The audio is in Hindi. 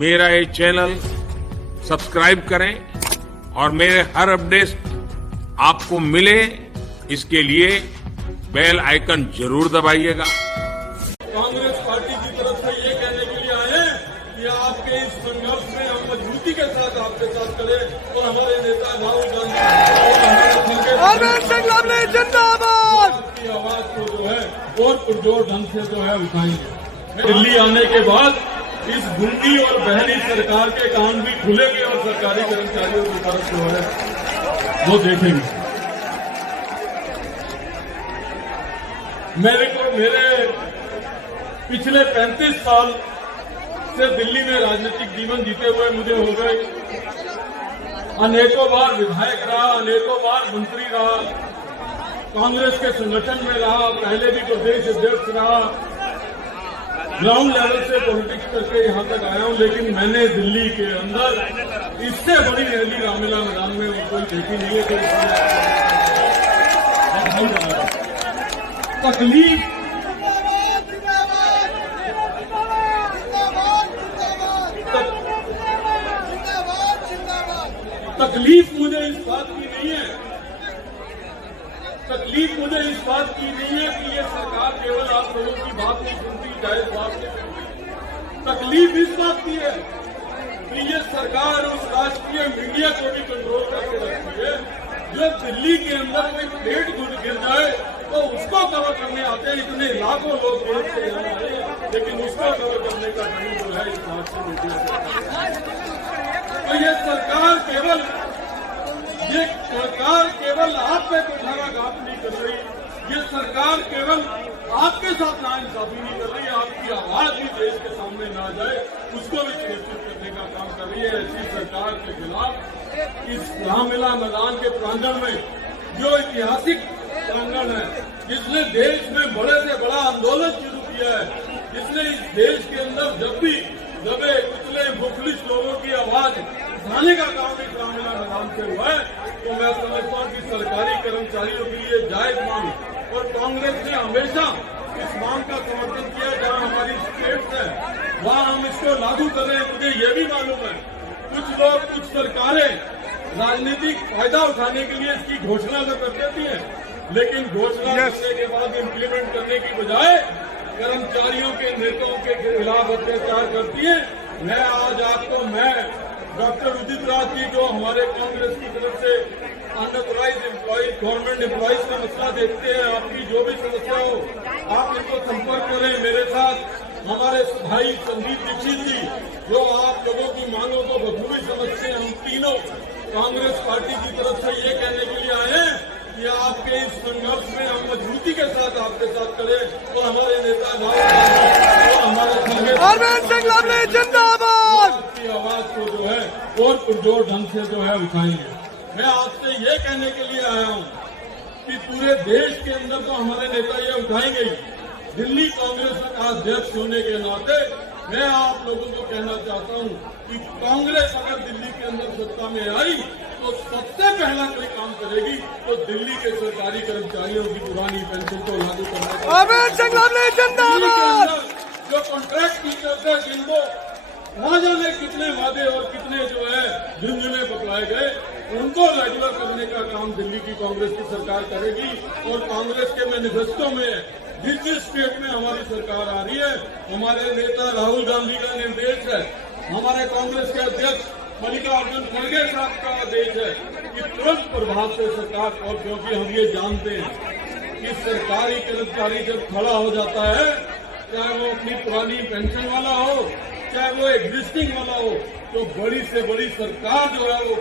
मेरा ये चैनल सब्सक्राइब करें और मेरे हर अपडेट आपको मिले इसके लिए बेल आइकन जरूर दबाइएगा। कांग्रेस पार्टी की तरफ से ये कहने के लिए आए हैं कि आपके इस संघर्ष में हम मजबूती के साथ आपके साथ खड़े और हमारे नेता राहुल गांधी जिंदाबाद की आवाज को जो है और पुरजोर ढंग से जो है उठाएंगे। दिल्ली आने के बाद इस गुंडी और बहनी सरकार के कान भी खुलेंगे और सरकारी कर्मचारियों की तरफ जो है वो देखेंगे। मेरे पिछले 35 साल से दिल्ली में राजनीतिक जीवन जीते हुए मुझे हो गए। अनेकों बार विधायक रहा, अनेकों बार मंत्री रहा, कांग्रेस के संगठन में रहा, पहले भी प्रदेश अध्यक्ष रहा, ग्राउंड लेवल से पॉलिटिक्स करके यहां तक आया हूं। लेकिन मैंने दिल्ली के अंदर इससे बड़ी रैली रामलीला मैदान में कोई देखी नहीं है। तकलीफ मुझे इस बात की नहीं है, तकलीफ मुझे इस बात की नहीं है कि ये सरकार केवल आप लोगों की बात नहीं सुनती, जायज बात नहीं सुनती। तकलीफ इस बात की है कि ये सरकार उस राष्ट्रीय मीडिया को भी कंट्रोल करके रखती है। जो दिल्ली के अंदर कोई पेट गिर जाए तो उसको कवर करने आते हैं। इतने लाखों लोग देश से यहाँ आए, लेकिन उसको कवर करने का ढंग जो है इस राष्ट्रीय मीडिया से। तो ये सरकार केवल आप पे कुठाराघात नहीं कर रही, ये सरकार केवल आपके साथ नाइंसाफी नहीं कर रही, आपकी आवाज भी देश के सामने ना जाए उसको भी सुनिश्चित करने का काम कर रही है। ऐसी सरकार के खिलाफ इस रामलीला मैदान के प्रांगण में जो ऐतिहासिक प्रांगण है, जिसने देश में बड़े से बड़ा आंदोलन शुरू किया है, जिसने इस देश के अंदर जब भी दबे कुचले मुखलिस लोगों की आवाज उठाने का काम इस रामलीला मैदान से हुआ है, तो मैं समझता हूं कि सरकारी कर्मचारियों के लिए जायज मांग और कांग्रेस ने हमेशा इस मांग का समर्थन किया। जहां हमारी स्टेट्स है वहां हम इसको लागू कर रहे हैं। मुझे ये भी मालूम है कुछ लोग, कुछ सरकारें राजनीतिक फायदा उठाने के लिए इसकी घोषणा तो कर देती है, लेकिन घोषणा करने के बाद इम्प्लीमेंट करने की बजाय कर्मचारियों के नेताओं के खिलाफ अत्याचार करती है। मैं डॉक्टर उदित राज जी, जो हमारे कांग्रेस की तरफ से अनऑथराइज एम्प्लॉइज, गवर्नमेंट एम्प्लॉइज का मसला देखते हैं, आपकी जो भी समस्या हो आप इनको संपर्क करें मेरे साथ। हमारे भाई संदीप दीक्षित जी, जो आप लोगों की मांगों को बखूबी समझते हैं, हम तीनों कांग्रेस पार्टी की तरफ से ये कहने के लिए आए हैं कि आपके इस संघर्ष में हम मजबूती के साथ आपके साथ खड़े और हमारे नेता राहुल गांधी और हमारे जिंदाबाद की आवाज को जो है और पुरजोर ढंग से जो है उठाएंगे। मैं आपसे ये कहने के लिए आया हूं कि पूरे देश के अंदर तो हमारे नेता ये उठाएंगे ही। दिल्ली कांग्रेस का अध्यक्ष होने के नाते मैं आप लोगों को कहना चाहता हूं कि कांग्रेस अगर दिल्ली के अंदर सत्ता में आई तो सबसे पहला कोई काम करेगी तो दिल्ली के सरकारी कर्मचारियों की पुरानी पेंशन को लागू करने का। जो कॉन्ट्रैक्ट टीचर्स है, जिनको न जाने कितने वादे और कितने जो है झुंझुने पकड़ाए गए, उनको रेगुलर करने का काम दिल्ली की कांग्रेस की सरकार करेगी। और कांग्रेस के मैनिफेस्टो में जिस जिस स्टेट में हमारी सरकार आ रही है, हमारे नेता राहुल गांधी का निर्देश है, हमारे कांग्रेस के अध्यक्ष मल्लिकार्जुन खड़गे साहब का आदेश है कि तुरंत प्रभाव से सरकार, और क्योंकि हम ये जानते हैं कि सरकारी कर्मचारी जब खड़ा हो जाता है, चाहे वो अपनी पुरानी पेंशन वाला हो, चाहे वो एग्जिस्टिंग वाला हो, तो बड़ी से बड़ी सरकार जो है वो